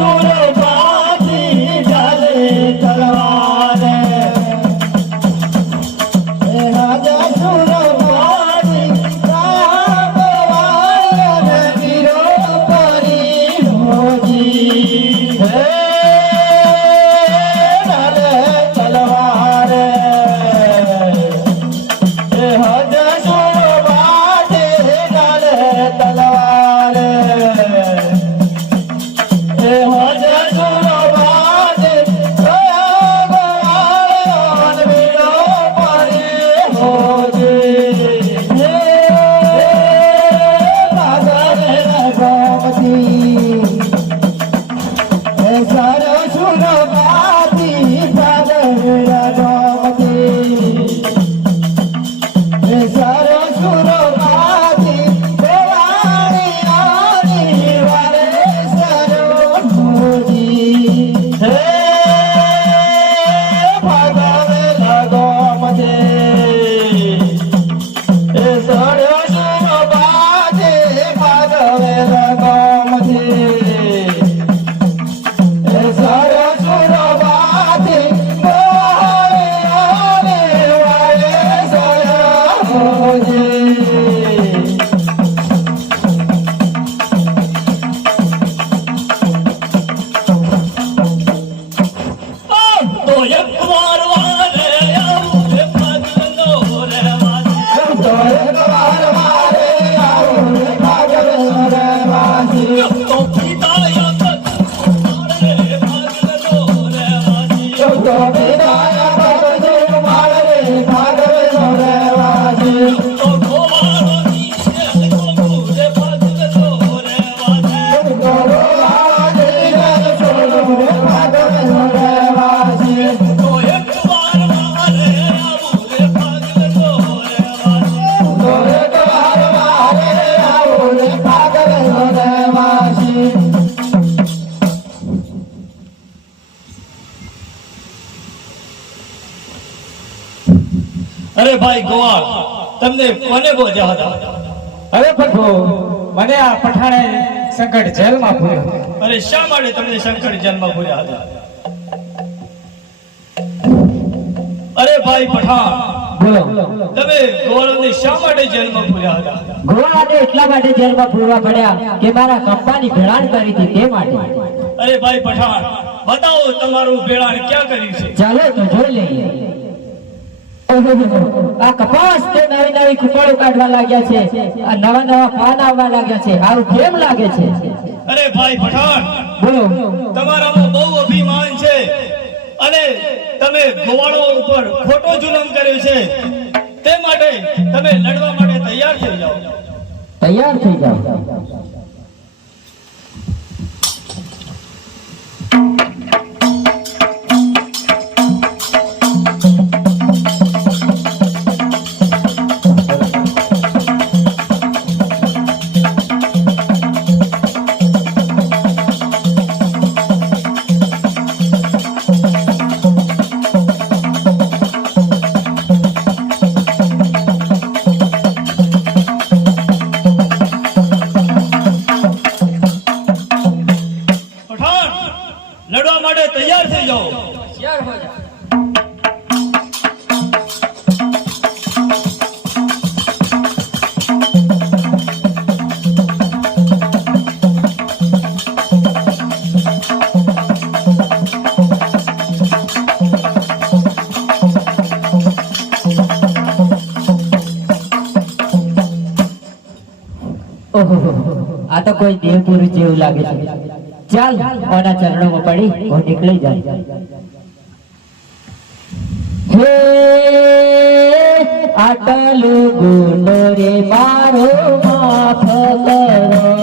Minnesota. ભાઈ ગોવાળ તમને કોને બોજા હતા અરે પ્રભુ મને આ પઠાણે સંકટ જેલમાં પૂર્યો અરે શા માટે તમને સંકટ જન્મ પૂર્યા હતા? અરે ભાઈ પઠાણ બોલો. તમે ગોવાળને શા માટે જેલમાં પૂર્યા હતા? ગોવાળને એટલા માટે જેલમાં પૂરવા પડ્યા કે મારા કંપાની ભેળાણ કરી હતી તે માટે. અરે ભાઈ પઠાણ બતાવો તમારું ભેળાણ ક્યાં કર્યું છે? ચાલો તો જોઈ લઈએ. આ કપાસ તે નવી નવી કુપળો કાઢવા લાગ્યા છે આ નવા નવા પાન આવવા લાગ્યા છે આવું કેમ લાગે છે? અરે ભાઈ પઠાણ બોલો. તમારામાં બહુ અભિમાન છે. અને તમે ગોવાળો ઉપર ખોટો જુલમ કર્યો છે. તે માટે તમે લડવા માટે તૈયાર થઈ જાઓ. તૈયાર થઈ જાઓ. લડવા માટે તૈયાર થઈ જાઓ. ઓહો આ તો કોઈ દેવપુરુષ જેવું લાગે છે. ચાલ ઓના ચરણોમાં પડી હું નીકળી જાય હે આટલું ગુનો રે મારો માફ કરો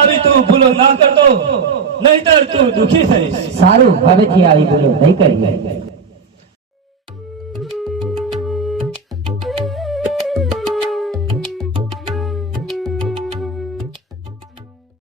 આવી તું, ભૂલો ના કરતો, નહીતર તું દુખી થઈશ. સારું, હવેથી આવી ભૂલો નહીં કરીએ.